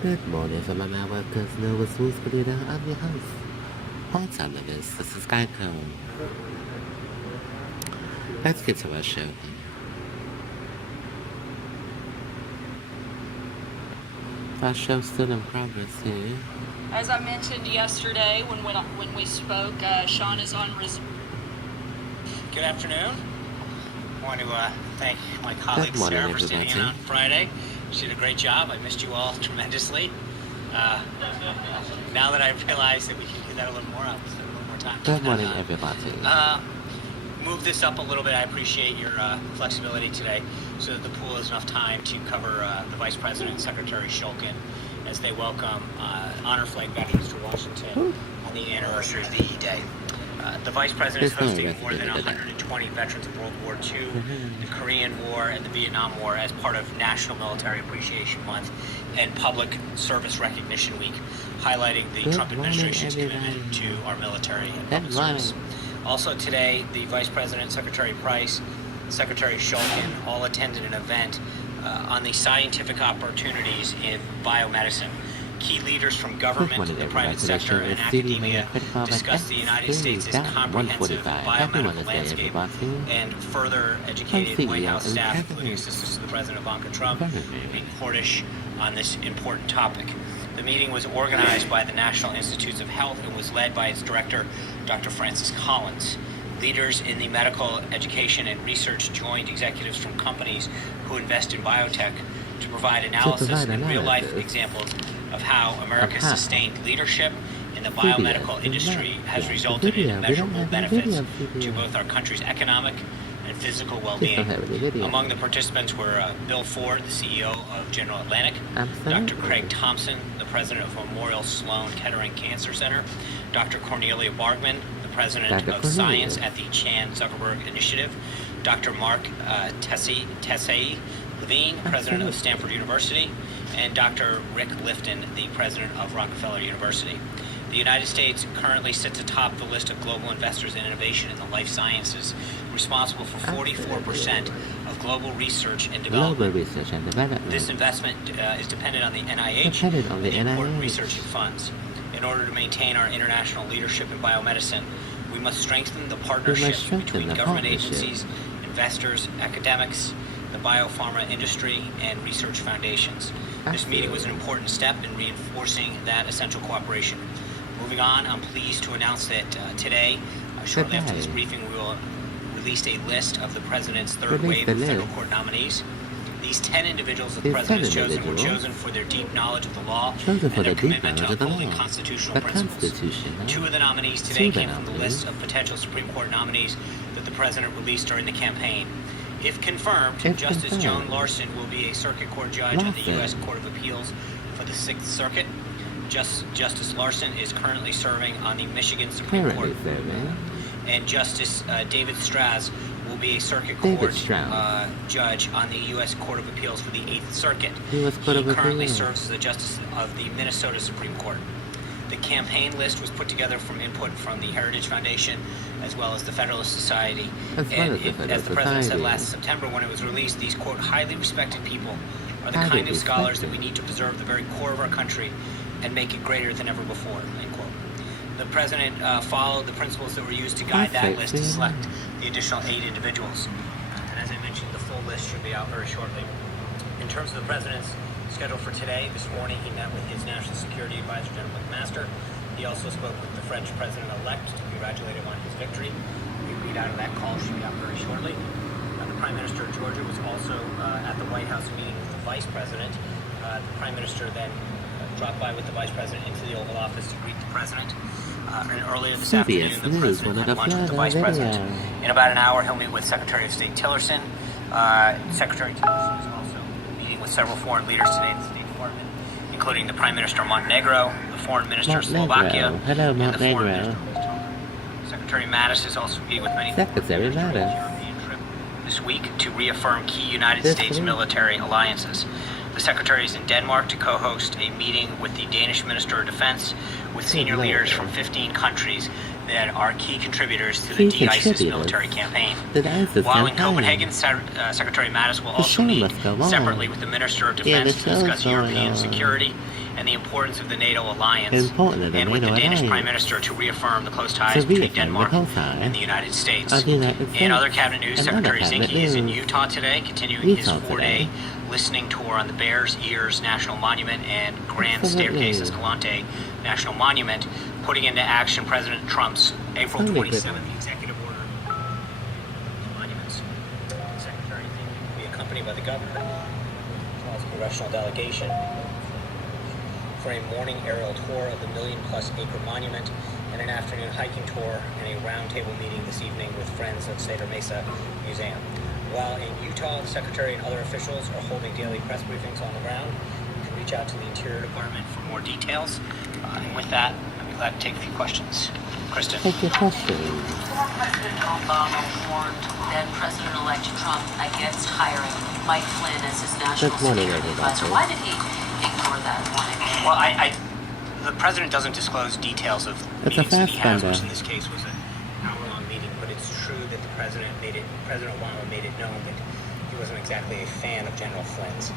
Good morning from my workers. No, it's Bruce Polito. I'm your host. Hold time of this. This is Geico. Let's get to our show. Our show's still in progress here. As I mentioned yesterday when we spoke, Sean is on Good afternoon. I want to thank my colleague Sarah for standing in on Friday. She did a great job. I missed you all tremendously. Now that I realize that we can do that a little more, I'll spend a little more time. Good morning, everybody. Move this up a little bit. I appreciate your flexibility today so that the pool has enough time to cover the Vice President and Secretary Shulkin as they welcome honor flight veterans to Washington on the anniversary of VE Day. The Vice President is hosting more than 120 veterans of World War II, the Korean War, and the Vietnam War as part of National Military Appreciation Month and Public Service Recognition Week, highlighting the Trump administration's commitment to our military and public service. Also today, the Vice President, Secretary Price, Secretary Shulkin all attended an event on the scientific opportunities in biomedicine. Key leaders from government, the private sector, and academia discussed the United States' comprehensive biomedical landscape and further educated White House staff, including assistants to the President Ivanka Trump, being Cordish on this important topic. The meeting was organized by the National Institutes of Health and was led by its director, Dr. Francis Collins. Leaders in the medical education and research joined executives from companies who invest in biotech to provide analysis and real-life examples of how America's sustained leadership in the biomedical industry has resulted in immeasurable benefits to both our country's economic and physical well-being. Among the participants were Bill Ford, the CEO of General Atlantic, Dr. Craig Thompson, the president of Memorial Sloan Kettering Cancer Center, Dr. Cornelia Bargman, the president of Science at the Chan Zuckerberg Initiative, Dr. Mark Tessier Levine, president of Stanford University, and Dr. Rick Lifton, the president of Rockefeller University. The United States currently sits atop the list of global investors in innovation in the life sciences, responsible for 44% of global research and development. This investment is dependent on the NIH and the important research and funds. In order to maintain our international leadership in biomedicine, we must strengthen the partnerships between government agencies, investors, academics, the biopharma industry, and research foundations. This meeting was an important step in reinforcing that essential cooperation. Moving on, I'm pleased to announce that today, shortly after this briefing, we will release a list of the President's third wave of federal court nominees. These 10 individuals that the President has chosen were chosen for their deep knowledge of the law and their commitment to upholding constitutional principles. 2 of the nominees today came from the list of potential Supreme Court nominees that the President released during the campaign. If confirmed, Justice Joan Larson will be a circuit court judge on the U.S. Court of Appeals for the 6th Circuit. Justice Larson is currently serving on the Michigan Supreme Court. And Justice David Straz will be a circuit court judge on the U.S. Court of Appeals for the 8th Circuit. He currently serves as the Justice of the Minnesota Supreme Court. The campaign list was put together from input from the Heritage Foundation as well as the Federalist Society. As the President said last September when it was released, these, quote, highly respected people are the kind of scholars that we need to preserve the very core of our country and make it greater than ever before, end quote. The President followed the principles that were used to guide that list to select the additional 8 individuals. And as I mentioned, the full list should be out very shortly. In terms of the President's schedule for today, this morning he met with his National Security Advisor, General McMaster. He also spoke with the French President-elect to congratulate him on his victory. The read out of that call should be out very shortly. The Prime Minister of Georgia was also at the White House meeting with the Vice President. The Prime Minister then dropped by with the Vice President into the Oval Office to greet the President. And earlier this afternoon, the President had lunch with the Vice President. In about an hour, he'll meet with Secretary of State Tillerson. Secretary Tillerson is also meeting with several foreign leaders today at the State Department, including the Prime Minister of Montenegro, the Foreign Minister of Slovakia, and the Foreign Minister of Estonia. Secretary Mattis is also meeting with many European trip this week to reaffirm key United States military alliances. The Secretary is in Denmark to co-host a meeting with the Danish Minister of Defense with senior leaders from 15 countries that are key contributors to the de-ISIS military campaign. While in Copenhagen, Secretary Mattis will also meet separately with the Minister of Defense to discuss European security and the importance of the NATO alliance, Important and with the Danish Prime alliance. Minister to reaffirm the close ties To between reaffirm the Denmark close ties and the United States. of the United In States. other cabinet news, And other Secretary cabinet Zinke is in news. Utah today, continuing his Utah 4-day today. listening tour on the Bears Ears National Monument and Grand Absolutely. Staircase Escalante National Monument, putting into action President Trump's April Absolutely. 27th executive order. Monuments. The Secretary will be accompanied by the governor, as well as a congressional delegation, for a morning aerial tour of the million-plus acre monument and an afternoon hiking tour and a roundtable meeting this evening with friends of Cedar Mesa Museum. While in Utah, the Secretary and other officials are holding daily press briefings on the ground. You can reach out to the Interior Department for more details. And with that, I'd be glad to take a few questions. Kristen. Take your question. Former President Obama warned then President-elect Trump against hiring Mike Flynn as his national Good morning, security everybody. advisor. Why did he ignore that warning? Well, the president doesn't disclose details of It's a meetings that he has, fast which spender. in this case was an hour-long meeting. But it's true that President Obama made it known that he wasn't exactly a fan of General Flynn's,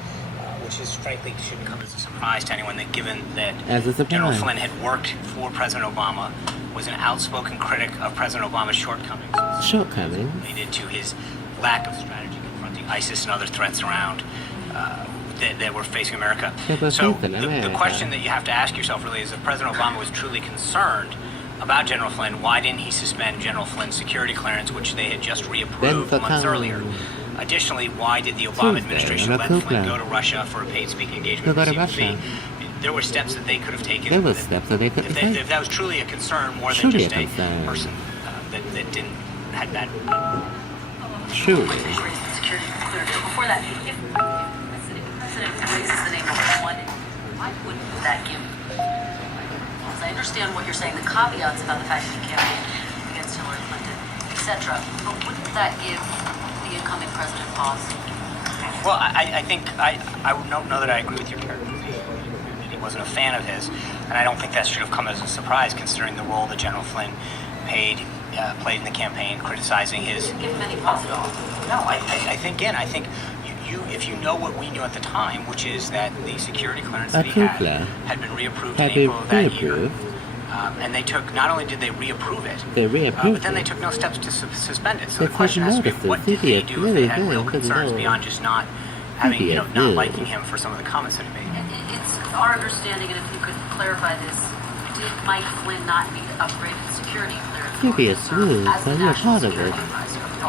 which is frankly shouldn't come as a surprise to anyone. That given that As a surprise. General Flynn had worked for President Obama, was an outspoken critic of President Obama's shortcomings. Shortcomings. Related to his lack of strategy confronting ISIS and other threats around that were facing America. So the question that you have to ask yourself really is if President Obama was truly concerned about General Flynn, why didn't he suspend General Flynn's security clearance, which they had just reapproved months earlier? Additionally, why did the Obama administration let Flynn go to Russia for a paid speaking engagement with CDMAYORKREDITCardvardX3.145? There were steps that they could have taken. There were steps that they could have taken. If that was truly a concern, more than Truly just a a concern. person that had that. Truly. Security clearance. Before that, if the president raises the name of one, why wouldn't that give? As I understand what you're saying, the caveats about the fact that you campaigned against Hillary Clinton, etc. But wouldn't that give the incoming president pause? Well, I think I don't know that I agree with your characterization. He wasn't a fan of his, and I don't think that should have come as a surprise considering the role that General Flynn played in the campaign, criticizing his. Didn't give him any positive. No, I think you if you know what we knew at the time, which is that the security clearance that he had been reapproved in April of that year. And they took, not only did they reapprove it, but then they took no steps to suspend it. So the question has to be, what did they do if they had real concerns beyond just not having, not liking him for some of the comments that he made? It's our understanding, and if you could clarify this, did Mike Flynn not need to upgrade his security clearance? So you're part of it.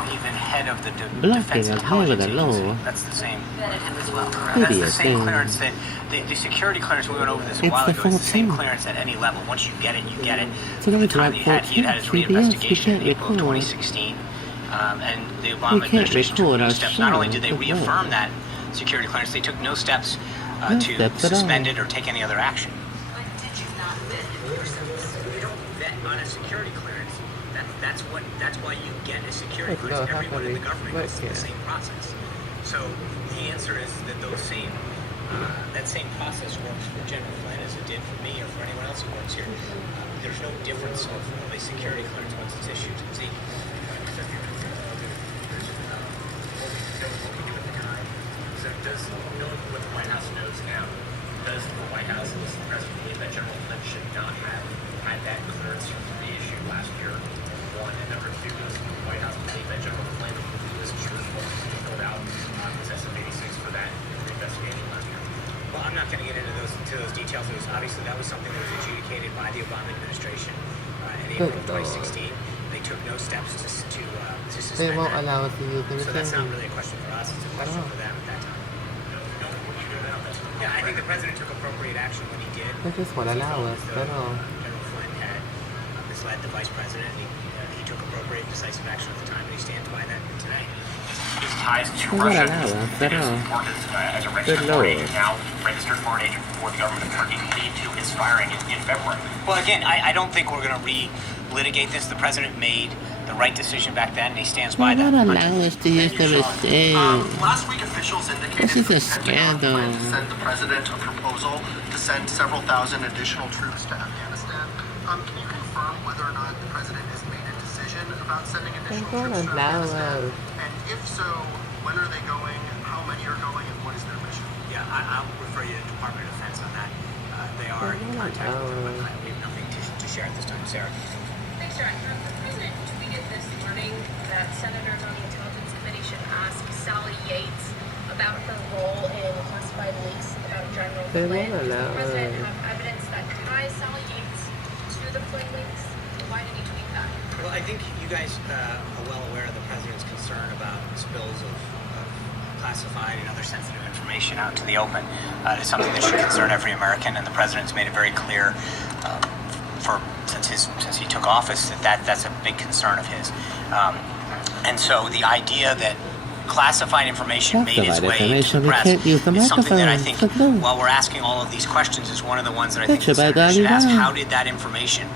Even head of the Blocking Defense of Intelligence MerriweatherA.Law. Agency. That's the same. Vetted him as well, correct? That's the same clearance that the security clearance we went over this a while ago is the same clearance at any level. Once you get it, you get it. So From the that's time like he had his reinvestigation in April of 2016, and the Obama administration took no steps. Not only did they reaffirm that security clearance, they took no steps to suspend it or take any other action. But did you not vet him yourselves? You don't vet on a security clearance. That's why you get a security clearance. Everyone in the government goes through the same process. So the answer is that that same process works for General Flynn as it did for me or for anyone else who works here. There's no difference of a security clearance once it's issued. See, So does knowing what the White House knows now, does the White House and the President believe that General Flynn should not have had that clearance reissued last year? One, and number two, does the White House believe that General Flynn was truthful when he filled out his SM-86 for that investigation last year? well, I'm not going to get into those details. Obviously that was something that was adjudicated by the Obama administration in April of 2016. They took no steps to suspend They won't that. allow us to use So that's not anything. really a question for us. It's a question for them at that time. Yeah, I think the president took appropriate action when he did. They just won't allow us, Though, that's all. General Flynn had misled the vice president. He took appropriate, decisive action at the time, and he stands by that today. His ties to They won't Russia, allow us, his that's all. work as a registered Good foreign Lord. agent, now registered foreign agent for the government of Turkey, lead to his firing in February. Well, again, I don't think we're going to relitigate this. The president made the right decision back then, and he stands by They that. won't allow us to use the mistake. Last week, officials indicated This is a the Pentagon scandal. planned to send the president a proposal to send several thousand additional troops to Afghanistan. Can you confirm whether or not the president has made a decision about sending additional won't troops to allow Afghanistan? us. And if so, when are they going? How many are going? And what is their mission? Yeah, I'll refer you to the Department of Defense on that. protect them, but we have nothing to share at this time. Sarah. Thanks, John. The president tweeted this morning that senators on the Intelligence Committee should ask Sally Yates about her role in classified leaks about General Flynn. Does the president have evidence that ties Sally Yates to the Flynn leaks? Why did he tweet that? Well, I think you guys are well aware of the president's concern about spills of classified and other sensitive information out into the open. It's something that should concern every American, and the president's made it very clear since he took office that's a big concern of his. And so the idea that classified information made its way into the press is something that I think, while we're asking all of these questions, is one of the ones that I think the senators should ask. How did that information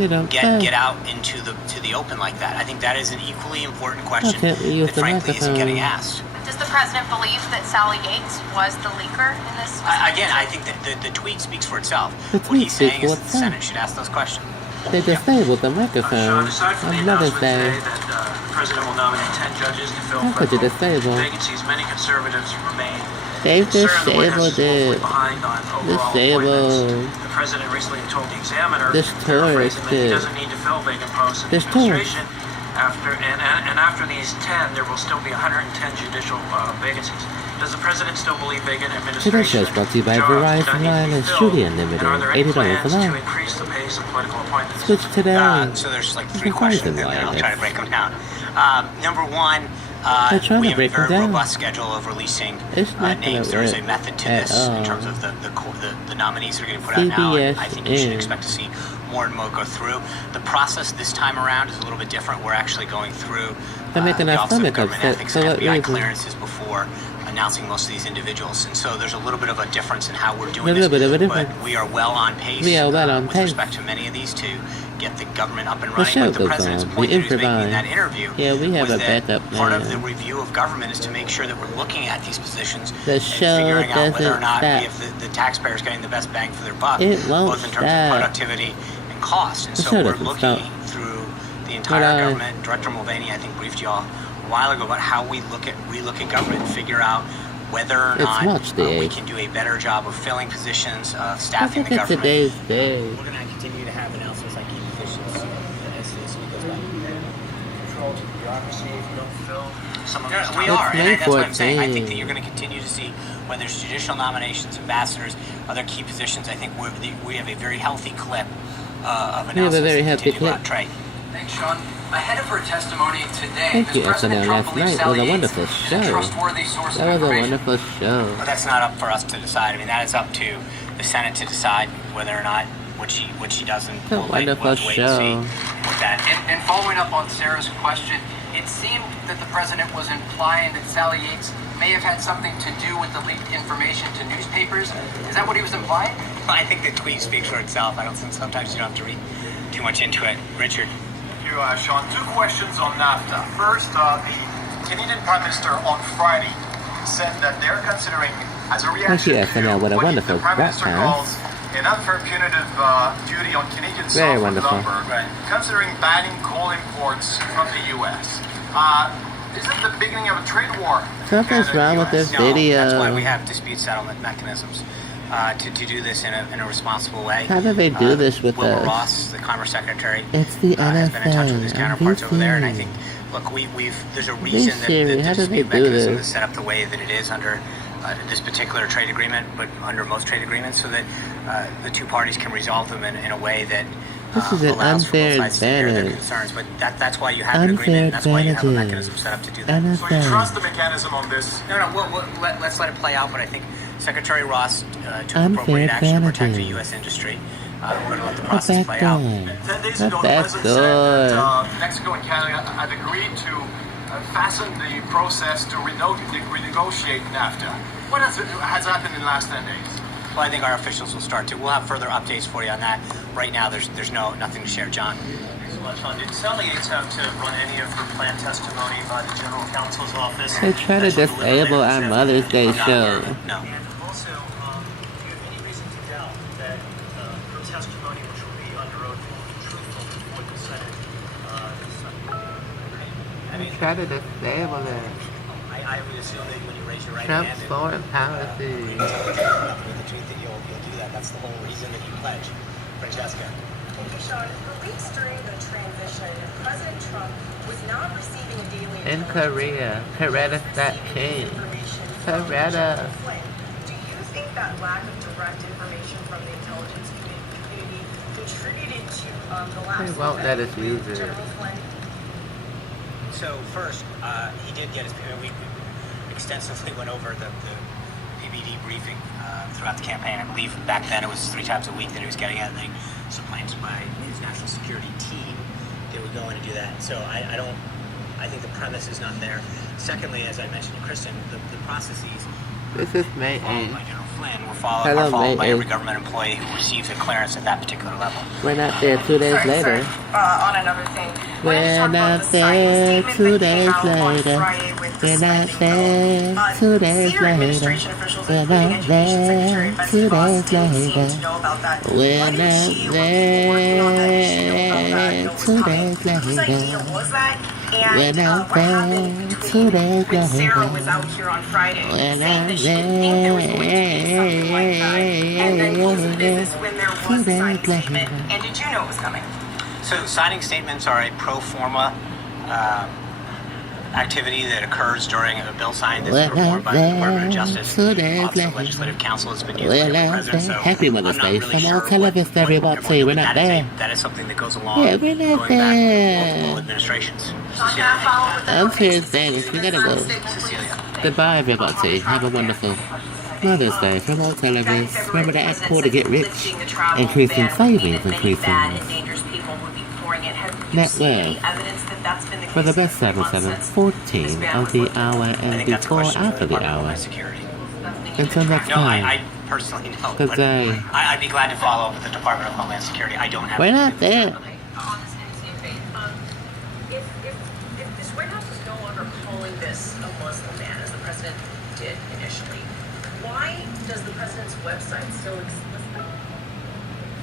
get out into the open like that? I think that is an equally important question that frankly isn't getting asked. Does the president believe that Sally Yates was the leaker in this? Again, I think that the tweet speaks for itself. What he's saying is that the Senate should ask those questions. They disabled the microphone. Aside from the I'm not announcement today saying. that the president will nominate 10 judges to fill How could you federal disable? vacancies, many conservatives remain They've concerned the White House is disabled woefully it. behind on overall appointments. Disabled. The president recently told the Examiner, This paraphrasing, that he tourist. doesn't need to fill vacant posts in the This tourist. administration. After these 10, there will still be 110 judicial vacancies. Does the president still believe vacant Today's administration show is brought to you by jobs Verizon do not need Line to be and filled? Studio Unlimited, And are there any $80 plans a to month. increase the pace of political appointments? Switch today. So there's like three questions, and I'll try to break them down. Number one, They're trying we to have a break them very down. robust schedule of releasing It's not names. gonna There is a work method to at this in all. terms of the nominees that are getting put out now. And I think you should CBS expect to see more and more go through. The process this time around is a little bit different. We're actually going through They're making the our Office of stomach Government upset. Ethics For and what FBI reason? clearances before announcing most of these individuals. And so there's a little bit of a difference in how we're doing A this. little bit of a But difference. we are well on pace We are well on with pace. respect to many of these to get the government up and The running. show But the goes president's on. We point that he was making in improvise. that interview Yeah, we have was a that backup part of the plan. review of government is to make sure that we're looking at these positions The and show figuring out whether or doesn't not stop. if the taxpayers getting the best bang for their buck, It won't both in terms stop. of productivity and cost. And The so show we're doesn't looking stop. through the entire government. Director Mulvaney, I think, briefed you all a while ago about how we relook at government and figure out whether or It's not much we day. can do a better job of filling positions, I staffing think the it's government. today's day. We're going to continue to have announcements like key positions as this week goes by. Control to the bureaucracy if you don't fill some of these We It's are, and May that's what I'm saying. I think 14. that you're going to continue to see whether it's judicial nominations, ambassadors, other key positions. I think we have a very healthy clip of announcements. We have a very that healthy continue clip. out. Trey. Thanks, Sean. Ahead of her testimony today, Thank does you, President SNL. Trump Last believe night Sally was a Yates wonderful is a show. trustworthy source That of was a information? wonderful show. But that's not up for us to decide. I mean, that is up to the Senate to decide whether or not what she does, and It's a we'll have to wonderful wait and see show. with that. And following up on Sarah's question, it seemed that the president was implying that Sally Yates may have had something to do with the leaked information to newspapers. Is that what he was implying? I think the tweet speaks for itself. I don't think sometimes you don't have to read too much into it. Richard. Thank you, Sean. Two questions on NAFTA. First, the Canadian Prime Minister on Friday said that they're considering, as a reaction Thank you, to SNL. What a what wonderful the Prime Minister broadcast. calls an unfair punitive duty on Canadian Very softwood wonderful. lumber, considering banning coal imports from the U.S. Is it the beginning of a trade war? Something's Canada wrong and with the US? this video. That's why we have dispute settlement mechanisms to do this in a responsible way. How do they do this with Wilbur us? Ross, the Commerce Secretary, It's the has been in touch with his NFA. counterparts over there, and I NBC. think, look, there's a reason that Siri, the how do they dispute do mechanism this? is set up the way that it is under this particular trade agreement, but under most trade agreements, so that the two parties can resolve them in a way that This is an allows for both unfair sides to hear their advantage. concerns. But that's why you have an Unfair agreement, and that's why you have a advantages. mechanism set up to do that. So you trust the mechanism on this? No, let's let it play out. But I think Secretary Ross took Unfair appropriate action to protect the advantages. U.S. industry. We're going to let the A process play out. backdoor. 10 days A ago, the president said backdoor. that Mexico and Canada had agreed to fasten the process to renegotiate NAFTA. What has happened in the last 10 days? Well, I think our officials will start to. We'll have further updates for you on that. Right now, there's nothing to share, John. Did Sally Yates have to run any of her planned testimony by the General Counsel's office? They try to disable our Mother's Day show. No. And also, do you have any reason to doubt that her testimony, which will be under oath, will be truthful before the Senate this Sunday? They try to disable it. I would assume that when you raise your right Trump's hand, foreign policy. nothing with the tweet that you'll do that. That's the whole reason that you pledge. Francesca. Thank you, Sean. For weeks during the transition, President Trump was not receiving daily In Korea, Coretta that king. Coretta. Do you think that lack of direct information from the intelligence community contributed to the lapse They won't let us use it. General Flynn? So first, he did get his. We extensively went over the PBD briefing throughout the campaign. I believe back then it was 3 times a week that he was getting it, and they supplanted by his national security team. They would go in and do that. So I think the premise is not there. Secondly, as I mentioned to Kristen, the processes. This is May followed 8th. by General Flynn were followed by every government employee who receives a clearance at that particular level. We're not there 2 days later. On another thing. We're not there 2 days later. We're not there 2 days later. We're not there 2 days later. We're not there 2 days later. We're not there 2 days later. Sarah was out here on Friday saying that she didn't think there was going to be something like that. And then posted this when there was a signing statement. And did you know it was coming? So signing statements are a pro forma activity that occurs during a bill signing that's performed by the Department of Justice. Office of Legislative Counsel has been used by the President. So Happy Mother's Day I'm not really from sure all television, everybody. We're not there. That is something that goes along Yeah, we're not going back there. multiple administrations. I'm serious, Spanish. We gotta go. Goodbye, everybody. Have a wonderful Mother's Day from all television. Remember to act poor to get rich. Increasing savings, increasing net worth. For the best 7/14 of the hour and before after the hour. Until next No, I time. personally know. Good But day. I'd be glad to follow up with the Department of Homeland Security. I don't have. We're not there. If this White House is no longer calling this a Muslim ban, as the president did initially, why does the president's website still explicitly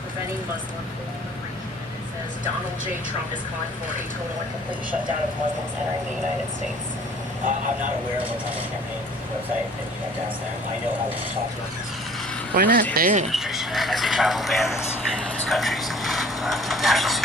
preventing Muslim food delivery? It says Donald J. Trump is calling for a total and complete shutdown of Muslims entering the United States. I'm not aware of what's on the campaign website, and you have to ask them. I know how to talk about this. We're not there. Administration has a travel ban that's in this country's national security.